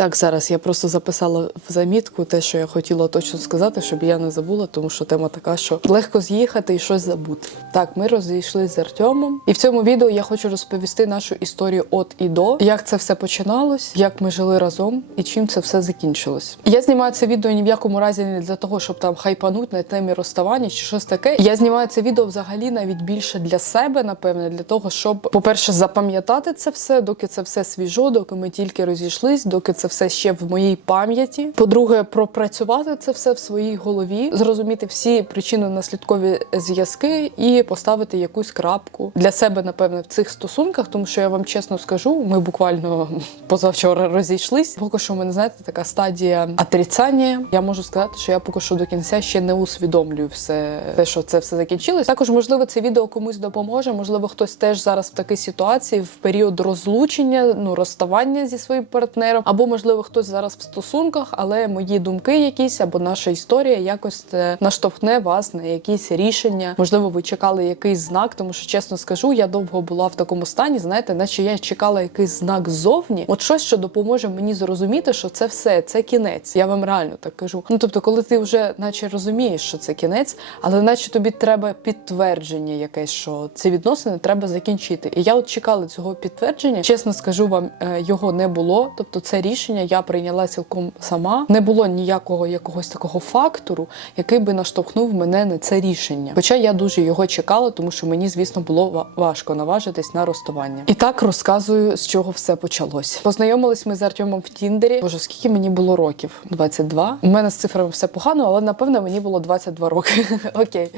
Так, зараз я просто записала в замітку те, що я хотіла точно сказати, щоб я не забула, тому що тема така, що легко з'їхати і щось забути. Так, ми розійшлися з Артемом, і в цьому відео я хочу розповісти нашу історію от і до, як це все починалось, як ми жили разом і чим це все закінчилось. Я знімаю це відео ні в якому разі не для того, щоб там хайпануть на темі розставання чи щось таке. Я знімаю це відео взагалі навіть більше для себе, напевне, для того, щоб, по-перше, запам'ятати це все, доки це все свіжо, доки ми тільки розійшлись, доки це все ще в моїй пам'яті. По-друге, пропрацювати це все в своїй голові, зрозуміти всі причинно-наслідкові зв'язки і поставити якусь крапку для себе, напевне, в цих стосунках, тому що я вам чесно скажу, ми буквально позавчора розійшлись. Поки що у мене знаєте така стадія отрицання. Я можу сказати, що я поки що до кінця ще не усвідомлюю все те, що це все закінчилось. Також, можливо, це відео комусь допоможе. Можливо, хтось теж зараз в такій ситуації в період розлучення, ну розставання зі своїм партнером, або можливо хтось зараз в стосунках, але мої думки якісь або наша історія якось е, наштовхне вас на якісь рішення. Можливо, ви чекали якийсь знак, тому що чесно скажу, я довго була в такому стані, знаєте, наче я чекала якийсь знак ззовні, от щось, що допоможе мені зрозуміти, що це все, це кінець. Я вам реально так кажу. Ну тобто, коли ти вже, наче розумієш, що це кінець, але наче тобі треба підтвердження якесь, що ці відносини треба закінчити. І я от чекала цього підтвердження. Чесно скажу вам, е, його не було. Тобто, це рішення я прийняла цілком сама. Не було ніякого якогось такого фактору, який би наштовхнув мене на це рішення. Хоча я дуже його чекала, тому що мені, звісно, було важко наважитись на розставання. І так розказую, з чого все почалось. Познайомились ми з Артемом в Тіндері. Боже, скільки мені було років? 22. У мене з цифрами все погано, але напевно мені було 22 роки. Окей,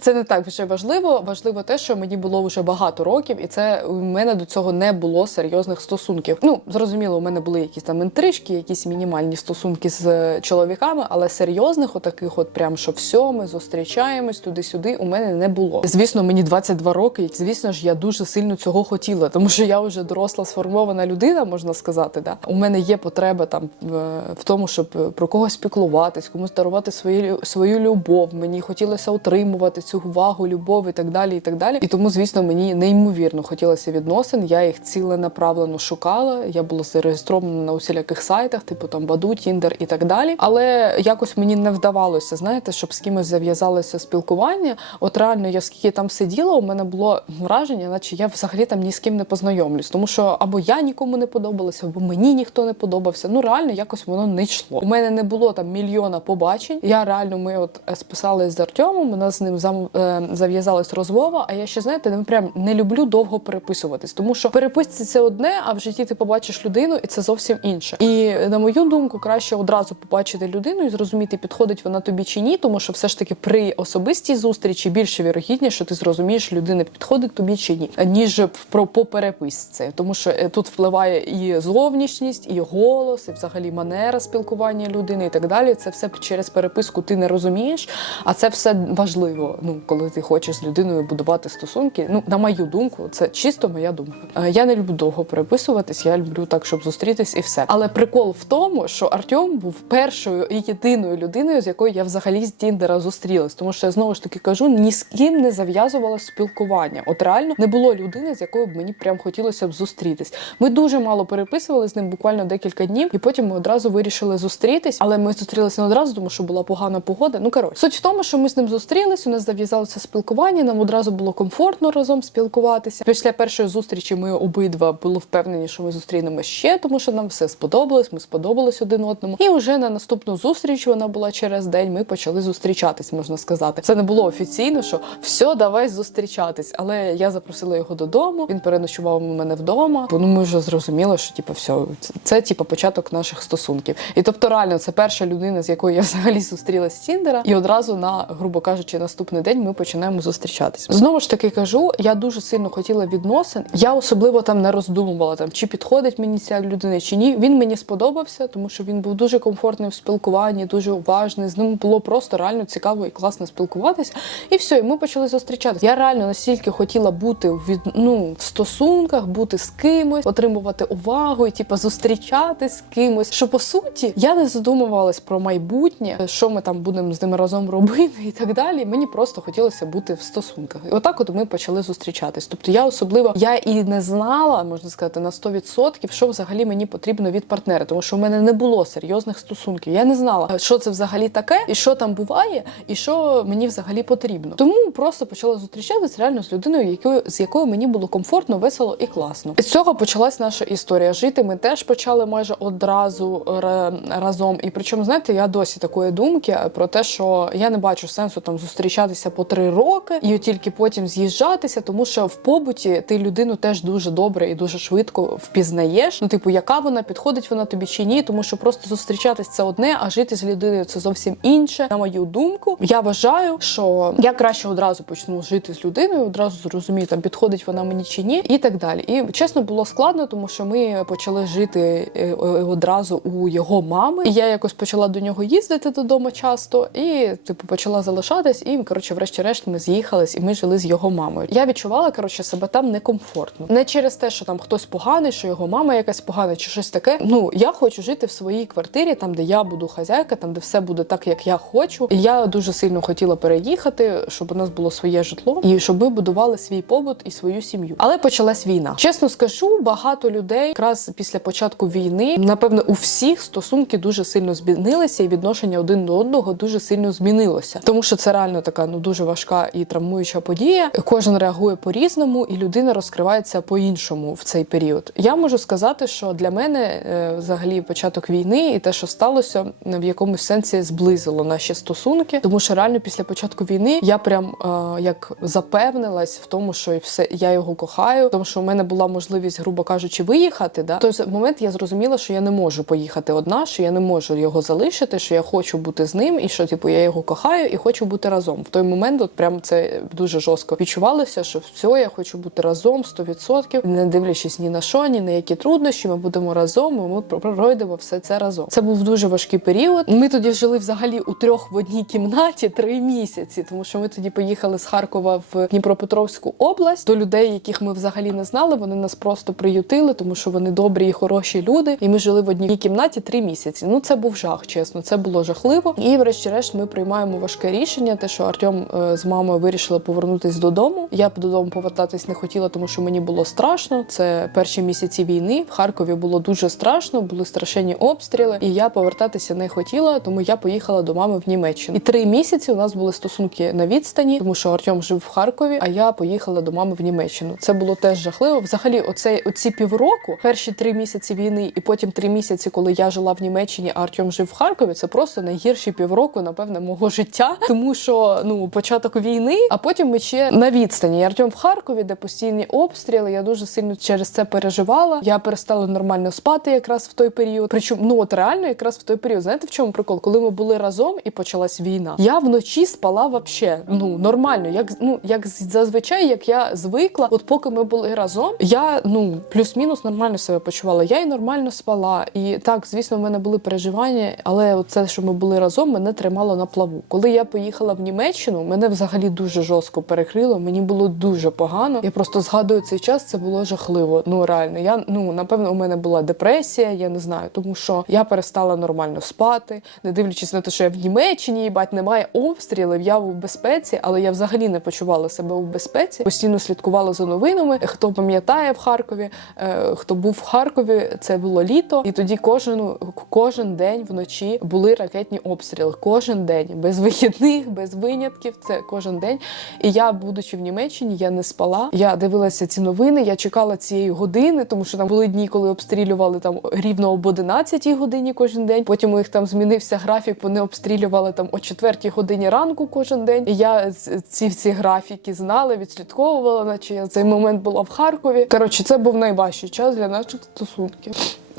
це не так вже важливо. Важливо те, що мені було вже багато років, і це у мене до цього не було серйозних стосунків. Ну зрозуміло, у мене були якісь там інтрижки, якісь мінімальні стосунки з е, чоловіками, але серйозних, отаких, от прям що все, ми зустрічаємось туди-сюди. У мене не було. Звісно, мені 22 роки, і звісно ж, я дуже сильно цього хотіла, тому що я вже доросла сформована людина, можна сказати. Да? У мене є потреба там в, тому, щоб е, про когось піклуватись, комусь дарувати свою, свою любов. Мені хотілося отримувати цю увагу, любов і так далі. І так далі. І тому, звісно, мені неймовірно хотілося відносин. Я їх ціленаправленно шукала. Я була зареєстрована на усіляких сайтах, типу там Баду, Тіндер і так далі. Але якось мені не вдавалося, знаєте, щоб з кимось зав'язалося спілкування. От реально, я скільки там сиділа, у мене було враження, наче я взагалі там ні з ким не познайомлюсь, тому що або я нікому не подобалася, або мені ніхто не подобався. Ну реально якось воно не йшло. У мене не було там мільйона побачень. Я реально ми от е, списалися з Артемом, у нас з ним зам, е, зав'язалась розмова. А я ще знаєте, не прям не люблю довго переписуватись, тому що переписці це одне, а в житті ти побачиш людину, і це зовсім інше. І на мою думку, краще одразу побачити людину і зрозуміти, підходить вона тобі чи ні, тому що все ж таки при особистій зустрічі більше вірогідніше, що ти зрозумієш, людина підходить тобі чи ні, ніж про по переписці, тому що е, тут впливає і зовнішність, і голос, і взагалі манера спілкування людини, і так далі. Це все через переписку ти не розумієш, а це все важливо. Ну, коли ти хочеш з людиною будувати стосунки. Ну, на мою думку, це чисто моя думка. Е, Я не люблю довго переписуватись, я люблю так, щоб зустрітись і все. Але прикол в тому, що Артем був першою і єдиною людиною, з якою я взагалі з Тіндера зустрілась. Тому що я знову ж таки кажу, ні з ким не зав'язувала спілкування. От реально не було людини, з якою б мені прям хотілося б зустрітись. Ми дуже мало переписували з ним, буквально декілька днів, і потім ми одразу вирішили зустрітись. Але ми зустрілися не одразу, тому що була погана погода. Ну коротше, суть в тому, що ми з ним зустрілись, у нас зав'язалося спілкування. Нам одразу було комфортно разом спілкуватися. Після першої зустрічі ми обидва були впевнені, що ми зустрінемо ще, тому що нам все сподобалось. Ми сподобались один одному. І вже на наступну зустріч вона була через день. Ми почали зустрічатись, можна сказати. Це не було офіційно, що все, давай зустрічатись. Але я запросила його додому. Він переночував у мене вдома. Ну ми вже зрозуміли, що типу, все, це, типу початок наших стосунків. І тобто, реально, це перша людина, з якою я взагалі зустрілась з Тіндера, і одразу на, грубо кажучи, наступний день ми починаємо зустрічатись. Знову ж таки кажу, я дуже сильно хотіла відносин. Я особливо там не роздумувала там, чи підходить мені ця людина, чи ні. Він мені сподобався, тому що він був дуже комфортний в спілкуванні, дуже уважний. З ним було просто реально цікаво і класно спілкуватися. І все, і ми почали зустрічатися. Я реально настільки хотіла бути від, ну, в стосунках, бути з кимось, отримувати увагу і типу, зустрічатись з кимось. Що по суті я не задумувалась про майбутнє, що ми там будемо з ними разом робити і так далі. Мені просто хотілося бути в стосунках. І отак, от ми почали зустрічатись. Тобто я особливо я і не знала, можна сказати, на 100%, що взагалі мені потрібно від партнери, тому що в мене не було серйозних стосунків. Я не знала, що це взагалі таке, і що там буває, і що мені взагалі потрібно. Тому просто почала зустрічатися реально з людиною, якою з якою мені було комфортно, весело і класно. З цього почалась наша історія. Жити ми теж почали майже одразу ра- разом. І причому, знаєте, я досі такої думки про те, що я не бачу сенсу там зустрічатися по три роки і тільки потім з'їжджатися, тому що в побуті ти людину теж дуже добре і дуже швидко впізнаєш. Ну, типу, яка вона підходить вона тобі чи ні, тому що просто зустрічатись це одне, а жити з людиною це зовсім інше. На мою думку, я вважаю, що я краще одразу почну жити з людиною, одразу зрозумію, там підходить вона мені чи ні, і так далі. І чесно було складно, тому що ми почали жити е, е, одразу у його мами. І я якось почала до нього їздити додому часто, і типу почала залишатись. І коротше, врешті-решт, ми з'їхались, і ми жили з його мамою. Я відчувала коротше себе там некомфортно. Не через те, що там хтось поганий, що його мама якась погана, чи щось таке. Ну я хочу жити в своїй квартирі, там де я буду хазяйка, там де все буде так, як я хочу. І я дуже сильно хотіла переїхати, щоб у нас було своє житло, і щоб ми будували свій побут і свою сім'ю. Але почалась війна. Чесно скажу, багато людей якраз після початку війни, напевно, у всіх стосунки дуже сильно змінилися, і відношення один до одного дуже сильно змінилося. Тому що це реально така ну дуже важка і травмуюча подія. Кожен реагує по-різному, і людина розкривається по-іншому в цей період. Я можу сказати, що для мене взагалі початок війни і те, що сталося, в якомусь сенсі зблизило наші стосунки, тому що реально після початку війни я прям е, як запевнилась в тому, що і все я його кохаю, тому що у мене була можливість, грубо кажучи, виїхати. Да? В той момент я зрозуміла, що я не можу поїхати одна, що я не можу його залишити, що я хочу бути з ним, і що типу я його кохаю і хочу бути разом. В той момент, от прям це дуже жорстко відчувалося, що все, я хочу бути разом 100%, не дивлячись ні на що, ні на які труднощі. Ми будемо разом. І Ми пройдемо все це разом. Це був дуже важкий період. Ми тоді жили взагалі у трьох в одній кімнаті три місяці, тому що ми тоді поїхали з Харкова в Дніпропетровську область до людей, яких ми взагалі не знали. Вони нас просто приютили, тому що вони добрі і хороші люди. І ми жили в одній кімнаті три місяці. Ну це був жах, чесно. Це було жахливо. І, врешті-решт, ми приймаємо важке рішення. Те, що Артем е, з мамою вирішили повернутись додому. Я б додому повертатись не хотіла, тому що мені було страшно. Це перші місяці війни. В Харкові було дуже страшно, були страшенні обстріли, і я повертатися не хотіла, тому я поїхала до мами в Німеччину. І три місяці у нас були стосунки на відстані, тому що Артем жив в Харкові, а я поїхала до мами в Німеччину. Це було теж жахливо. Взагалі, оце оці півроку, перші три місяці війни, і потім три місяці, коли я жила в Німеччині, а Артем жив в Харкові. Це просто найгірші півроку, напевне, мого життя, тому що ну початок війни, а потім ми ще на відстані. Артем в Харкові, де постійні обстріли. Я дуже сильно через це переживала. Я перестала нормально спати якраз в той період. Причому ну от реально, якраз в той період. Знаєте, в чому прикол? Коли ми були разом і почалась війна, я вночі спала вообще ну нормально, як ну як зазвичай, як я звикла. От поки ми були разом, я ну плюс-мінус нормально себе почувала. Я і нормально спала. І так, звісно, в мене були переживання, але це, що ми були разом, мене тримало на плаву. Коли я поїхала в Німеччину, мене взагалі дуже жорстко перекрило. Мені було дуже погано. Я просто згадую цей час. Це було жахливо. Ну реально, я ну напевно, у мене була депресія. Я не знаю, тому що я перестала нормально спати, не дивлячись на те, що я в Німеччині, їбать, немає обстрілів. Я в безпеці, але я взагалі не почувала себе у безпеці. Постійно слідкувала за новинами. Хто пам'ятає в Харкові, е, хто був в Харкові, це було літо, і тоді кожен кожен день вночі були ракетні обстріли. Кожен день без вихідних, без винятків. Це кожен день. І я, будучи в Німеччині, я не спала. Я дивилася ці новини. Я чекала цієї години, тому що там були дні, коли обстрілювали там рівно об 11 годині кожен день. Потім у них там змінився графік. Вони обстрілювали там о 4 годині ранку кожен день. І я ці всі графіки знала, відслідковувала, наче я цей момент була в Харкові. Коротше, це був найважчий час для наших стосунків.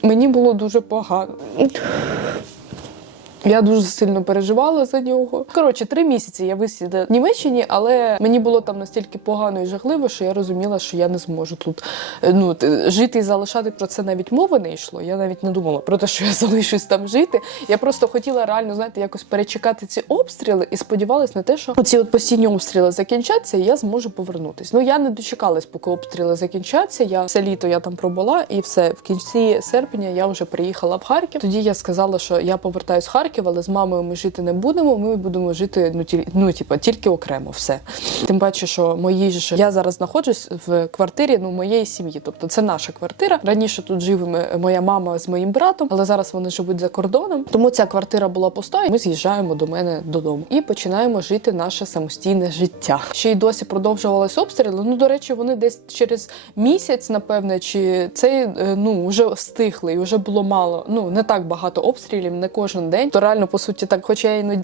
Мені було дуже погано. Я дуже сильно переживала за нього. Коротше, три місяці я висіла в Німеччині, але мені було там настільки погано і жахливо, що я розуміла, що я не зможу тут ну жити і залишати про це навіть мови не йшло. Я навіть не думала про те, що я залишусь там жити. Я просто хотіла реально знаєте, якось перечекати ці обстріли і сподівалась на те, що ці от постійні обстріли закінчаться, і я зможу повернутись. Ну я не дочекалась, поки обстріли закінчаться. Я все літо я там пробула, і все в кінці серпня я вже приїхала в Харків. Тоді я сказала, що я повертаюсь в Харків. Харків, але з мамою ми жити не будемо. Ми будемо жити ну ті, ну, типа, тільки окремо, все. Тим паче, що мої ж я зараз знаходжусь в квартирі ну моєї сім'ї, тобто це наша квартира. Раніше тут жив моя мама з моїм братом, але зараз вони живуть за кордоном. Тому ця квартира була пуста. Ми з'їжджаємо до мене додому і починаємо жити наше самостійне життя. Ще й досі продовжувались обстріли. Ну до речі, вони десь через місяць, напевне, чи цей е, ну вже стихли, і вже було мало. Ну не так багато обстрілів, не кожен день. То реально, по суті, так, хоча я й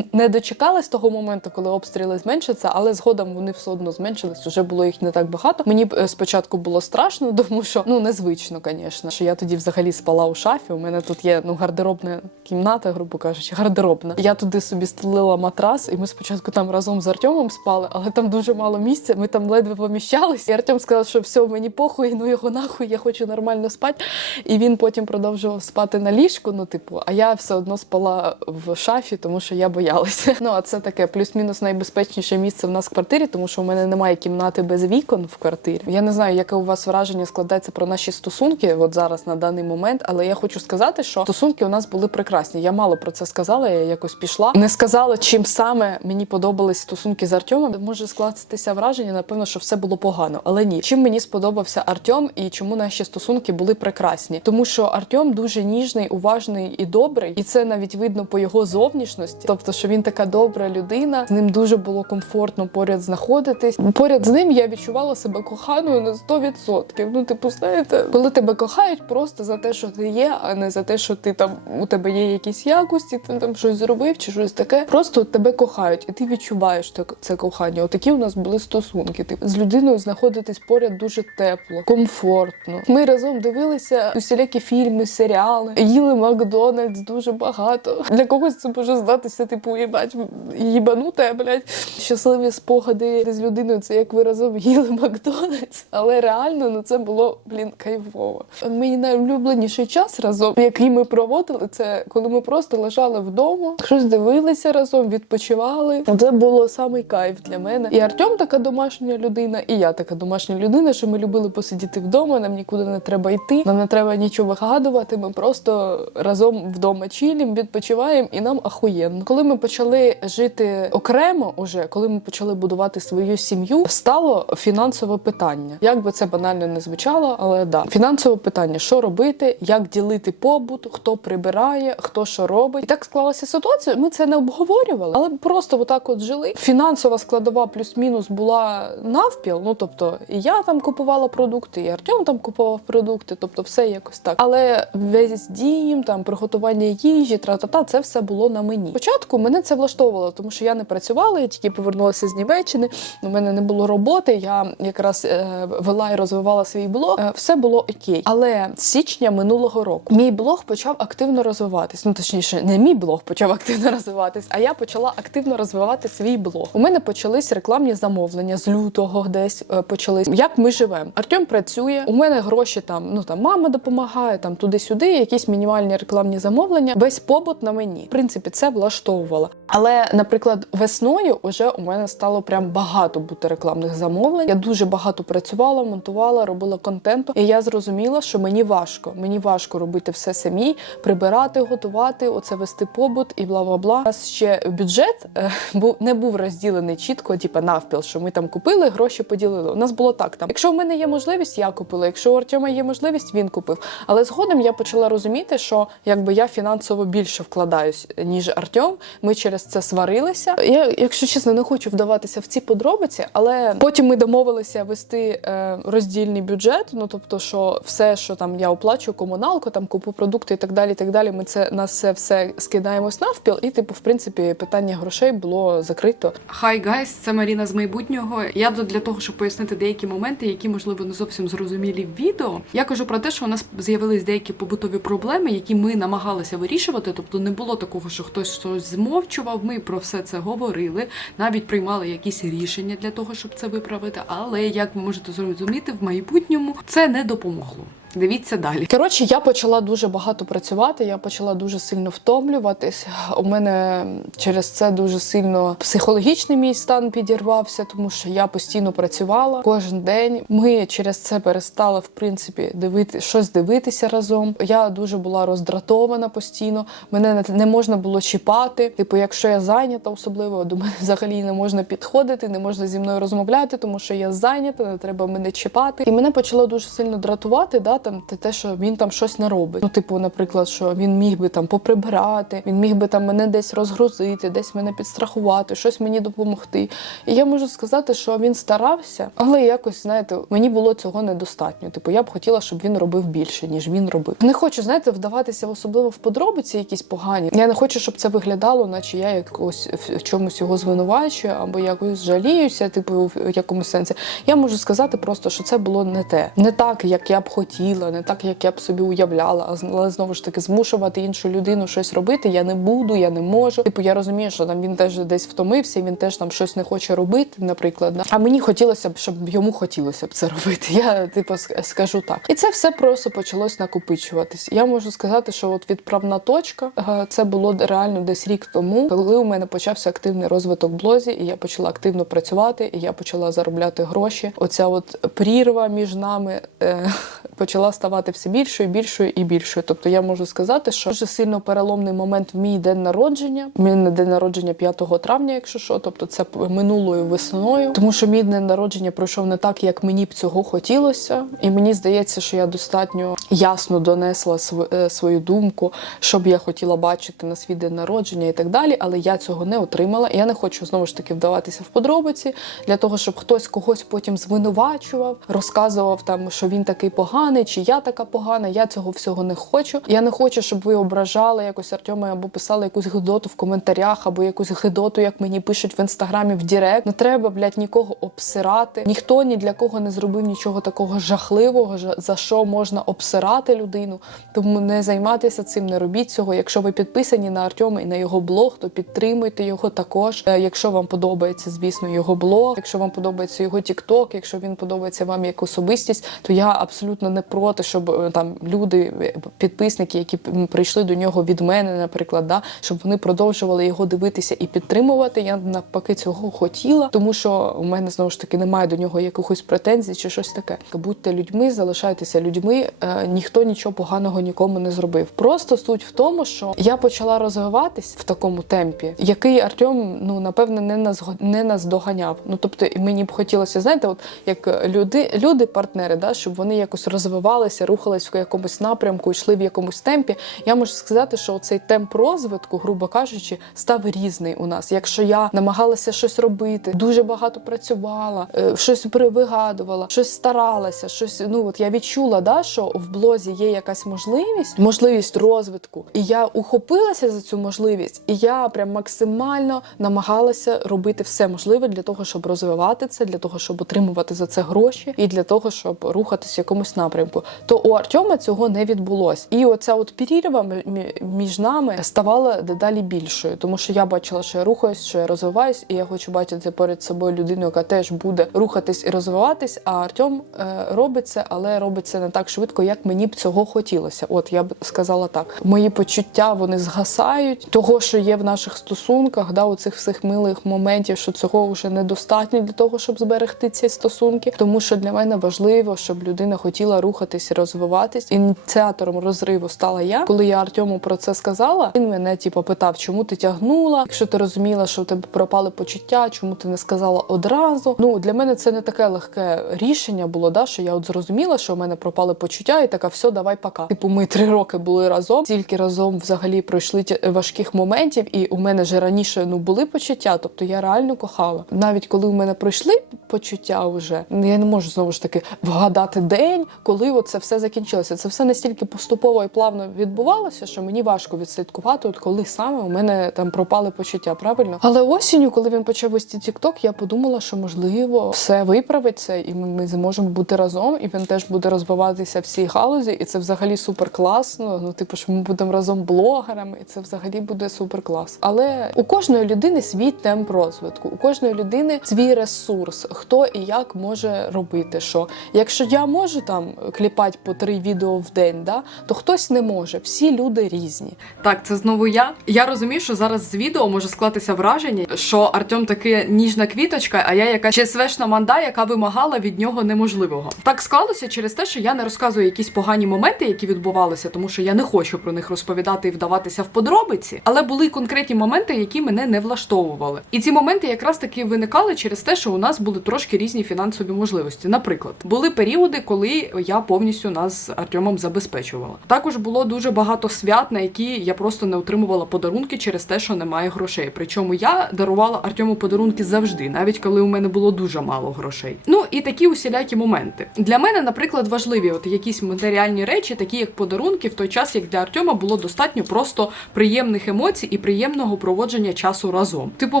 не, дочекалась того моменту, коли обстріли зменшаться, але згодом вони все одно зменшились. Вже було їх не так багато. Мені е, спочатку було страшно, тому що ну незвично, звісно. Що я тоді взагалі спала у шафі. У мене тут є ну гардеробна кімната, грубо кажучи, гардеробна. Я туди собі стелила матрас, і ми спочатку там разом з Артемом спали, але там дуже мало місця. Ми там ледве поміщались. І Артем сказав, що все, мені похуй, ну його нахуй, я хочу нормально спати. І він потім продовжував спати на ліжку. Ну, типу, а я все одно спала в шафі, тому що я боялася. Ну а це таке плюс-мінус найбезпечніше місце в нас в квартирі, тому що у мене немає кімнати без вікон в квартирі. Я не знаю, яке у вас враження складається про наші стосунки, от зараз на даний момент, але я хочу сказати, що стосунки у нас були прекрасні. Я мало про це сказала, я якось пішла. Не сказала, чим саме мені подобались стосунки з Артемом. Може скластися враження, напевно, що все було погано, але ні. Чим мені сподобався Артем і чому наші стосунки були прекрасні? Тому що Артем дуже ніжний, уважний і добрий, і це навіть видно по його зовнішності. Тобто, що він така добра людина, з ним дуже було комфортно поряд знаходитись. Поряд з ним я відчувала себе коханою на 100%. Ну, типу, знаєте, коли тебе кохають просто за те, що ти є, а не за те, що ти там у тебе є якісь якості, ти там щось зробив чи щось таке. Просто тебе кохають, і ти відчуваєш це кохання. Отакі у нас були стосунки. Типу, з людиною знаходитись поряд дуже тепло, комфортно. Ми разом дивилися усілякі фільми, серіали, їли Макдональдс дуже багато. Для когось це може здатися, типу, їбать, їбануте, блядь. Щасливі спогади з людиною. Це як ви разом їли Макдональдс. Але реально ну це було блін кайфово. Мій найулюбленіший час разом, який ми проводили, це коли ми просто лежали вдома, щось дивилися разом, відпочивали. Це було самий кайф для мене. І Артем така домашня людина, і я така домашня людина, що ми любили посидіти вдома. Нам нікуди не треба йти, нам не треба нічого вигадувати. Ми просто разом вдома чилім, відпочиваємо, і нам ахуєнно. Коли ми почали жити окремо, уже коли ми почали будувати свою сім'ю, стало фінансове питання. Як би це банально не звучало, але да, фінансове питання: що робити, як ділити побут, хто прибирає, хто що робить. І так склалася ситуація. Ми це не обговорювали, але просто отак от жили. Фінансова складова плюс-мінус була навпіл. Ну тобто, і я там купувала продукти, і Артем там купував продукти, тобто все якось так. Але весь дім, там приготування їжі, тра-та-та, це все було на мені. Спочатку мене це влаштовувало, тому що я не працювала, я тільки повернулася з Німеччини. У мене не було роботи. Я якраз е, вела і розвивала свій блог. Е, все було окей. Але з січня минулого року мій блог почав активно розвиватись. Ну точніше, не мій блог почав активно розвиватись, а я почала активно розвивати свій блог. У мене почались рекламні замовлення з лютого, десь е, почались. Як ми живемо? Артем працює. У мене гроші там. Ну там мама допомагає, там туди-сюди. Якісь мінімальні рекламні замовлення. Весь побут на мені. В принципі, це влаштовувало. Але, наприклад, весною вже у мене стало прям багато бути рекламних замовлень. Я дуже багато працювала, монтувала, робила контенту, і я зрозуміла, що мені важко. Мені важко робити все самі, прибирати, готувати, оце вести побут і бла бла бла. У нас ще бюджет е, був не був розділений чітко, типа навпіл, що ми там купили, гроші поділили. У нас було так. Там, якщо в мене є можливість, я купила. Якщо у Артема є можливість, він купив. Але згодом я почала розуміти, що якби я фінансово більше вкладаюсь ніж Артем. Ми через це сварилися. Я, якщо чесно, не хочу вдаватися в ці подробиці, але потім ми домовилися вести е, роздільний бюджет. Ну тобто, що все, що там я оплачую комуналку, там купу продукти і так далі. І так далі. Ми це на це все скидаємось навпіл, і типу, в принципі, питання грошей було закрито. Хай гайс, це Маріна з майбутнього. Я для того, щоб пояснити деякі моменти, які можливо не зовсім зрозумілі в відео. Я кажу про те, що у нас з'явились деякі побутові проблеми, які ми намагалися вирішувати. Тобто не було такого, що хтось щось змовчував. Ми про все це говорили, навіть приймали якісь рішення для того, щоб це виправити. Але як ви можете зрозуміти, в майбутньому це не допомогло. Дивіться далі. Коротше, я почала дуже багато працювати, я почала дуже сильно втомлюватись. У мене через це дуже сильно психологічний мій стан підірвався, тому що я постійно працювала кожен день. Ми через це перестали в принципі дивити щось дивитися разом. Я дуже була роздратована постійно. Мене не, можна було чіпати. Типу, якщо я зайнята, особливо до мене взагалі не можна підходити, не можна зі мною розмовляти, тому що я зайнята, не треба мене чіпати. І мене почало дуже сильно дратувати. Да, там те, що він там щось не робить. Ну, типу, наприклад, що він міг би там поприбирати, він міг би там мене десь розгрузити, десь мене підстрахувати, щось мені допомогти. І я можу сказати, що він старався, але якось, знаєте, мені було цього недостатньо. Типу, я б хотіла, щоб він робив більше, ніж він робив. Не хочу, знаєте, вдаватися особливо в подробиці якісь погані. Я не хочу, щоб це виглядало, наче я якось в чомусь його звинувачую або якось жаліюся, типу, в якомусь сенсі. Я можу сказати просто, що це було не те, не так, як я б хотіла, не так, як я б собі уявляла. Але знову ж таки змушувати іншу людину щось робити. Я не буду, я не можу. Типу, я розумію, що там він теж десь втомився, він теж там щось не хоче робити, наприклад. да. А мені хотілося б, щоб йому хотілося б це робити. Я типу скажу так. І це все просто почалось накопичуватись. Я можу сказати, що от відправна точка е, це було реально десь рік тому, коли у мене почався активний розвиток блозі, і я почала активно працювати, і я почала заробляти гроші. Оця от прірва між нами е, почала ставати все більшою, більшою і більшою. Тобто я можу сказати, що дуже сильно переломний момент в мій день народження. Мене день народження 5 травня, якщо що, тобто це минулою весною, тому що мій день народження пройшов не так, як мені б цього хотілося, і мені здається, що я достатньо ясно донесла е, свою думку, що б я хотіла бачити на свій день народження і так далі. Але я цього не отримала. Я не хочу знову ж таки вдаватися в подробиці для того, щоб хтось когось потім звинувачував, розказував там, що він такий поганий, чи я така погана. Я цього всього не хочу. Я не хочу, щоб ви ображали якось Артема або писали якусь гидоту в коментарях, або якусь гидоту, як мені пишуть в інстаграмі в Дірект. Не треба, блядь, нікого обсирати. Ніхто ні для кого не зробив нічого такого жахливого, за що можна обсирати людину. Тому не займайтеся цим, не робіть цього. Якщо ви підписані на Артема і на його блог, то підтримуйте його також. Е, Якщо вам подобається, звісно, його блог, якщо вам подобається його тікток, якщо він подобається вам як особистість, то я абсолютно не проти, щоб е, там люди, е, підписники, які прийшли до нього від мене, наприклад, да, щоб вони продовжували його дивитися і підтримувати. Я навпаки цього хотіла, тому що у мене знову ж таки немає до нього якихось претензій чи щось таке. Будьте людьми, залишайтеся людьми. Е, ніхто нічого поганого нікому не зробив. Просто суть в тому, що я почала розвиватись в такому темпі, який Артем, ну напевне, не нас не нас доганяв. Ну тобто, мені б хотілося, знаєте, от як люди, люди, партнери, да, щоб вони якось розвивалися, рухались в якомусь напрямку, йшли в якомусь темпі. Я можу сказати, що цей темп розвитку, грубо кажучи, став різний у нас. Якщо я намагалася щось робити, дуже багато працювала, е, щось вигадувала, щось старалася, щось. Ну от я відчула, да, що в блозі є якась можливість, можливість розвитку. І я ухопилася за цю можливість, і я прям максимально намагалася робити все можливе для того, щоб розвивати це, для того, щоб отримувати за це гроші, і для того, щоб рухатись в якомусь напрямку. То у Артема цього не відбулось. І оця от перерва мі- мі- між нами ставала дедалі більшою, тому що я бачила, що я рухаюсь, що я розвиваюсь, і я хочу бачити перед собою людину, яка теж буде рухатись і розвиватись. А Артем е, робить це, але робить це не так швидко, як мені б цього хотілося. От я б сказала так: мої почуття вони згасають. Того, що є в наших стосунках, да, у цих всіх милих моментів, що цього вже недостатньо для того, щоб зберегти ці стосунки. Тому що для мене важливо, щоб людина хотіла рухатись розвиватись. Ініціатором розриву стала я. Коли я Артему про це сказала, він мене типу, питав, чому ти тягнула, якщо ти розуміла, що в тебе пропали почуття, чому ти не сказала одразу. Ну для мене це не таке легке рішення було, да, що я от зрозуміла, що в мене пропали почуття, і така, все, давай пока. Типу, ми три роки були разом, тільки разом взагалі пройшли важких моментів, і у мене ж раніше ну були почуття, тобто я реально кохала. Навіть коли у мене пройшли почуття вже, я не можу знову ж таки вгадати день, коли це все закінчилося. Це все настільки поступово і плавно відбувалося, що мені важко відслідкувати, от коли саме у мене там пропали почуття, правильно? Але осінню, коли він почав вести TikTok, я подумала, що можливо все виправиться, і ми зможемо бути разом, і він теж буде розвиватися в цій галузі, і це взагалі супер класно. Ну, типу, що ми будемо разом блогерами, і це взагалі буде супер клас. Але у кожної людини свій темп розвитку, у кожної людини свій ресурс, хто і як може робити що. Якщо я можу там кліпати по три відео в день, да, то хтось не може. Всі люди різні. Так, це знову я. Я розумію, що зараз з відео може склатися враження, що Артем таки ніжна квіточка, а я якась ЧСВшна манда, яка вимагала від нього неможливого. Так склалося через те, що я не розказую якісь погані моменти, які відбувалися, тому що я не хочу про них розповідати і вдаватися в подробиці. Але були конкретні моменти, які мене не влаштовували. І ці моменти якраз таки виникали через те, що у нас були трошки різні фінансові можливості. Наприклад, були періоди, коли я повністю нас з Артемом забезпечувала. Також було дуже багато свят, на які я просто не отримувала подарунки через те, що немає грошей. Причому я дарувала Артему подарунки завжди, навіть коли у мене було дуже мало грошей. Ну і такі усілякі моменти. Для мене, наприклад, важливі от якісь матеріальні речі, такі як подарунки, в той час, як для Артема було достатньо просто приємних емоцій і приємного проводження часу разом. Типу,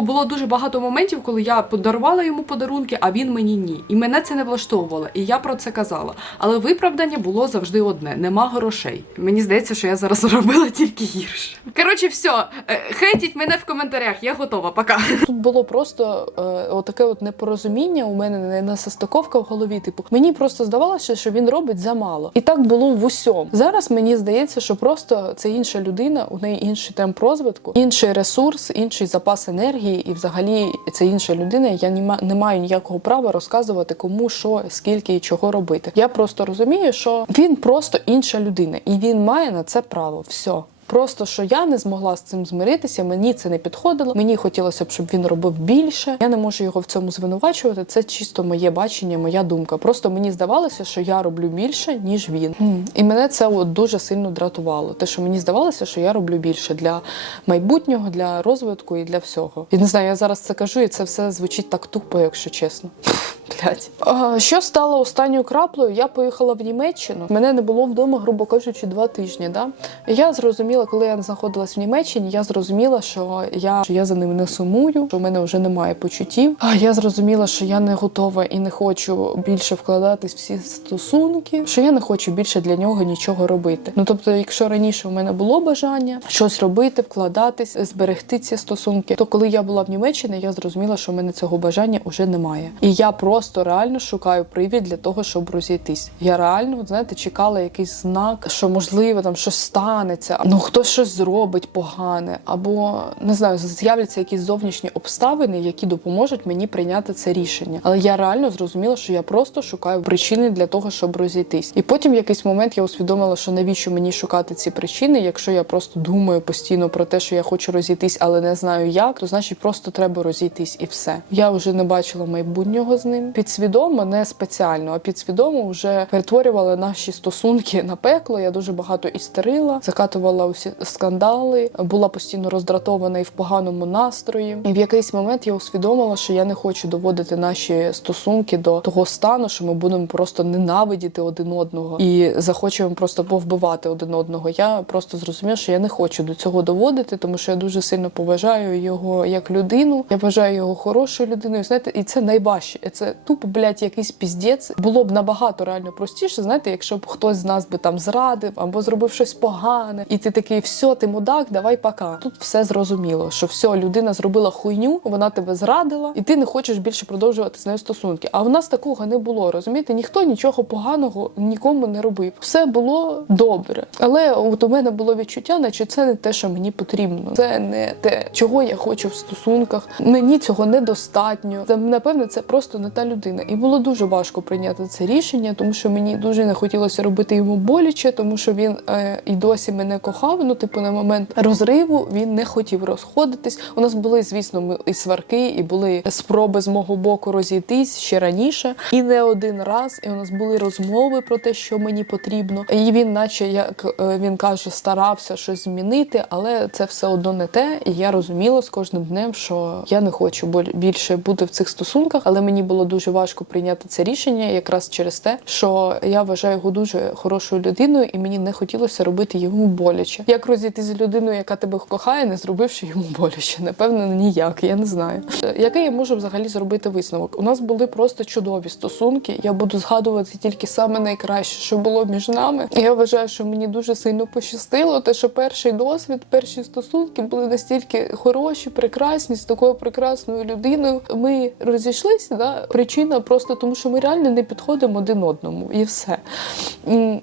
було дуже багато моментів, коли я подарувала йому подарунки, а він мені ні. І мене це не влаштовувало. І я про це казала. Але виправдання було завжди одне: нема грошей. Мені здається, що я зараз зробила тільки гірше. Коротше, все, хейтіть мене в коментарях. Я готова. Пока. Тут було просто е, отаке от непорозуміння у мене не несостиковка в голові. Типу, мені просто здавалося, що він робить замало. І так було в усьому. Зараз мені здається, що просто це інша людина, у неї інший темп розвитку, інший ресурс, інший запас енергії, і взагалі це інша людина. Я не маю ніякого права розказувати кому що, скільки і чого робити. Я просто розумію, що він просто інша людина, і він має на це право. Все. Просто що я не змогла з цим змиритися, мені це не підходило. Мені хотілося б, щоб він робив більше. Я не можу його в цьому звинувачувати. Це чисто моє бачення, моя думка. Просто мені здавалося, що я роблю більше, ніж він. І мене це от дуже сильно дратувало. Те, що мені здавалося, що я роблю більше для майбутнього, для розвитку і для всього. І не знаю, я зараз це кажу, і це все звучить так тупо, якщо чесно. Що стало останньою краплею? Я поїхала в Німеччину. Мене не було вдома, грубо кажучи, два тижні. Да? Я зрозуміла, коли я знаходилась в Німеччині, я зрозуміла, що я, що я за ним не сумую, що в мене вже немає почуттів. А я зрозуміла, що я не готова і не хочу більше вкладатись в всі стосунки, що я не хочу більше для нього нічого робити. Ну тобто, якщо раніше в мене було бажання щось робити, вкладатись, зберегти ці стосунки, то коли я була в Німеччині, я зрозуміла, що в мене цього бажання вже немає. І я просто реально шукаю привід для того, щоб розійтись. Я реально, знаєте, чекала якийсь знак, що можливо там щось станеться, ну хтось щось зробить погане, або не знаю, з'являться якісь зовнішні обставини, які допоможуть мені прийняти це рішення. Але я реально зрозуміла, що я просто шукаю причини для того, щоб розійтись. І потім в якийсь момент я усвідомила, що навіщо мені шукати ці причини, якщо я просто думаю постійно про те, що я хочу розійтись, але не знаю як, то значить просто треба розійтись і все. Я вже не бачила майбутнього з ним. Підсвідомо, не спеціально, а підсвідомо вже перетворювала наші стосунки на пекло. Я дуже багато істерила, закатувала усі скандали, була постійно роздратована і в поганому настрої. І в якийсь момент я усвідомила, що я не хочу доводити наші стосунки до того стану, що ми будемо просто ненавидіти один одного і захочемо просто повбивати один одного. Я просто зрозуміла, що я не хочу до цього доводити, тому що я дуже сильно поважаю його як людину. Я вважаю його хорошою людиною. Знаєте, і це найважче. Це тупо, блядь, якийсь піздець. Було б набагато реально простіше, знаєте, якщо б хтось з нас би там зрадив або зробив щось погане, і ти такий, все, ти мудак, давай пока. Тут все зрозуміло, що все, людина зробила хуйню, вона тебе зрадила, і ти не хочеш більше продовжувати з нею стосунки. А в нас такого не було. Розумієте, ніхто нічого поганого нікому не робив. Все було добре. Але от у мене було відчуття, наче це не те, що мені потрібно. Це не те, чого я хочу в стосунках. Мені цього недостатньо. Це напевне, це просто не та людина. І було дуже важко прийняти це рішення, тому що мені дуже не хотілося робити йому боляче, тому що він е, і досі мене кохав. Ну, типу, на момент розриву він не хотів розходитись. У нас були, звісно, ми і сварки, і були спроби з мого боку розійтись ще раніше, і не один раз. І у нас були розмови про те, що мені потрібно. І він, наче як е, він каже, старався щось змінити, але це все одно не те. І я розуміла з кожним днем, що я не хочу більше бути в цих стосунках, але мені було дуже важко прийняти це рішення, якраз через те, що я вважаю його дуже хорошою людиною, і мені не хотілося робити йому боляче. Як розійти з людиною, яка тебе кохає, не зробивши йому боляче? Напевно, ніяк. Я не знаю. Е, Який я можу взагалі зробити висновок? У нас були просто чудові стосунки. Я буду згадувати тільки саме найкраще, що було між нами. Я вважаю, що мені дуже сильно пощастило, те, що перший досвід, перші стосунки були настільки хороші, прекрасні з такою прекрасною людиною. Ми розійшлися. Да? Причина просто тому, що ми реально не підходимо один одному, і все.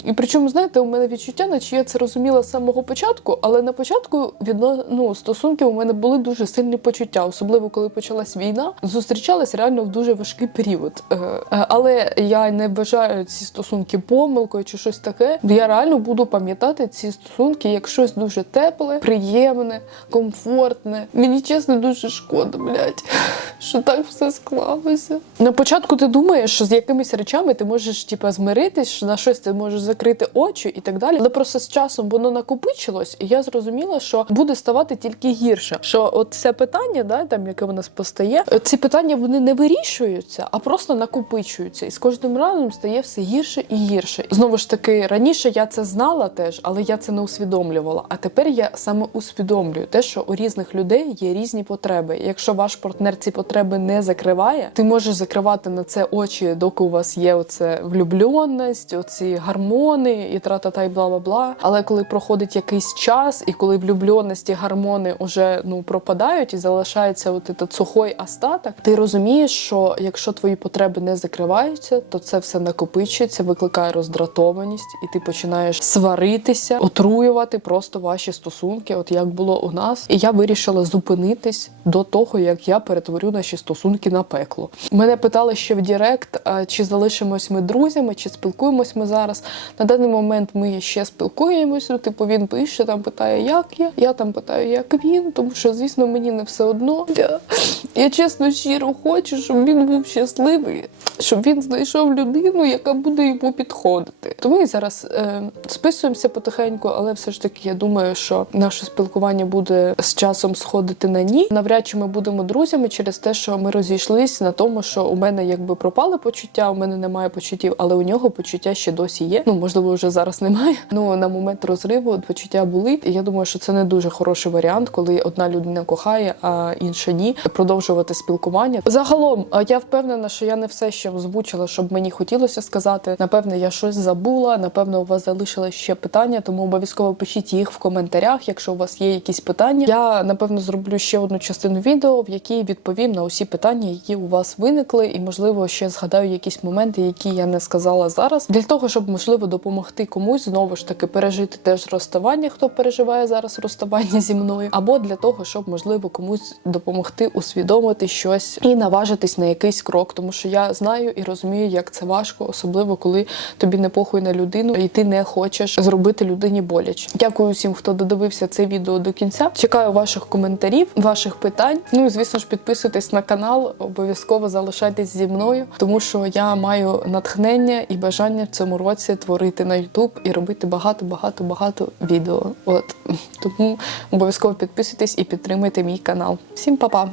І причому, знаєте, у мене відчуття, наче я це розуміла з самого початку, але на початку відно, ну, стосунків у мене були дуже сильні почуття, особливо коли почалась війна. Зустрічались реально в дуже важкий період. Е, е, Але я не вважаю ці стосунки помилкою чи щось таке. Я реально буду пам'ятати ці стосунки як щось дуже тепле, приємне, комфортне. Мені чесно дуже шкода, блядь, що так все склалося. На початку ти думаєш, що з якимись речами ти можеш типа змиритись, на щось ти можеш закрити очі і так далі. Але просто з часом воно накопичилось, і я зрозуміла, що буде ставати тільки гірше. Що от це питання, да, там яке в нас постає, ці питання вони не вирішуються, а просто накопичуються. І з кожним разом стає все гірше і гірше. Знову ж таки, раніше я це знала теж, але я це не усвідомлювала. А тепер я саме усвідомлюю те, що у різних людей є різні потреби. Якщо ваш партнер ці потреби не закриває, ти можеш закривати на це очі, доки у вас є оце влюбленість, оці гормони і тра-та-та і бла бла бла. Але коли проходить якийсь час, і коли влюбленість і гормони вже ну пропадають і залишається от этот сухой остаток, ти розумієш, що якщо твої потреби не закриваються, то це все накопичується, викликає роздратованість, і ти починаєш сваритися, отруювати просто ваші стосунки, от як було у нас. І я вирішила зупинитись до того, як я перетворю наші стосунки на пекло. Мене питали ще в Дірект, чи залишимось ми друзями, чи спілкуємось ми зараз. На даний момент ми ще спілкуємось. Ну, типу, він пише, там питає, як я. Я там питаю, як він, тому що, звісно, мені не все одно. Я, я чесно щиро хочу, щоб він був щасливий, щоб він знайшов людину, яка буде йому підходити. Тому і зараз е, списуємося потихеньку, але все ж таки я думаю, що наше спілкування буде з часом сходити на ні. Навряд чи ми будемо друзями через те, що ми розійшлись на тому, що у мене якби пропали почуття, у мене немає почуттів, але у нього почуття ще досі є. Ну можливо, вже зараз немає. Ну на момент розриву почуття були. І я думаю, що це не дуже хороший варіант, коли одна людина кохає, а інша ні. Продовжувати спілкування. Загалом, я впевнена, що я не все ще озвучила, щоб мені хотілося сказати. Напевне, я щось забула. Напевно, у вас залишилось ще питання, тому обов'язково пишіть їх в коментарях, якщо у вас є якісь питання. Я напевно зроблю ще одну частину відео, в якій відповім на усі питання, які у вас виникли, і можливо ще згадаю якісь моменти, які я не сказала зараз, для того, щоб можливо допомогти комусь знову ж таки пережити теж розставання, хто переживає зараз розставання зі мною, або для того, щоб можливо комусь допомогти усвідомити щось і наважитись на якийсь крок, тому що я знаю і розумію, як це важко, особливо коли тобі не похуй на людину, і ти не хочеш зробити людині боляче. Дякую всім, хто додивився це відео до кінця. Чекаю ваших коментарів, ваших питань. Ну і звісно ж, підписуйтесь на канал, обов'язково залишайтесь зі мною, тому що я маю натхнення і бажання в цьому році творити на YouTube і робити багато, багато, багато відео. От тому обов'язково підписуйтесь і підтримуйте мій канал. Всім па-па!